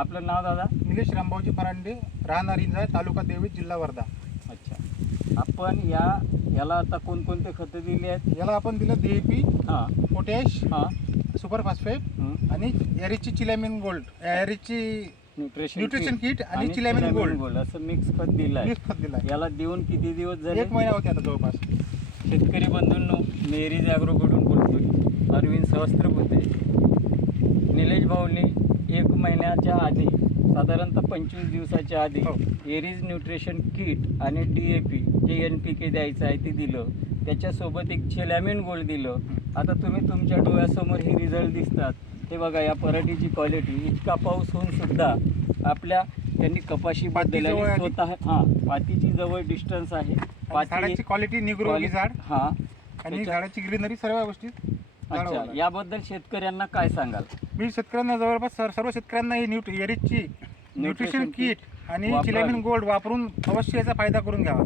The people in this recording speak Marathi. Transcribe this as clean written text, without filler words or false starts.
आपलं नाव दादा? निलेश रामभाऊजी परांडे, राहणार इंजाळ, तालुका देवळी, जिल्हा वर्धा. अच्छा. आपण याला आता कोणकोणते खतं दिली आहेत? याला आपण दिलं DAP, हां पोटॅश, हां सुपर फॉस्फेट आणि एरिची चिलॅमिन गोल्ड, एरिची न्यूट्रिशन किट आणि चिलॅमिन गोल्ड असं मिक्स खत दिलं आहे. मिक्स खत दिलं. याला देऊन किती दिवस झाले? 1 महिना होते आता जवळपास. शेतकरी बंधूंनो, मेरीज ॲग्रोकडून बोलतोय, अरविंद सहस्त्रबुद्धे. निलेश भाऊनी 1 महिन्याच्या आधी, साधारणतः 25 दिवसाच्या आधी एरीज न्यूट्रिशन किट आणि DAP जे NPK द्यायचं आहे ते दिलं. त्याच्यासोबत एक चिलॅमिन गोल्ड दिलं. आता तुम्ही तुमच्या डोळ्यासमोर हे रिझल्ट दिसतात. हे बघा, या पराठीची क्वालिटी, इतका पाऊस होऊन सुद्धा आपल्या त्यांनी कपाशी बदलली स्वतः. हां, पातीची जवळ डिस्टन्स आहे. झाडाची क्वालिटी निग्रोगी झाड हां आणि झाडाची ग्रीनरी सर्व गोष्टी. अच्छा, याबद्दल शेतकऱ्यांना काय सांगाल? मी शेतकऱ्यांना जवळपास सर्व शेतकऱ्यांना ही एरिची न्यूट्रिशन किट आणि वापरावी. चिलॅमिन गोल्ड वापरून अवश्य याचा फायदा करून घ्यावा.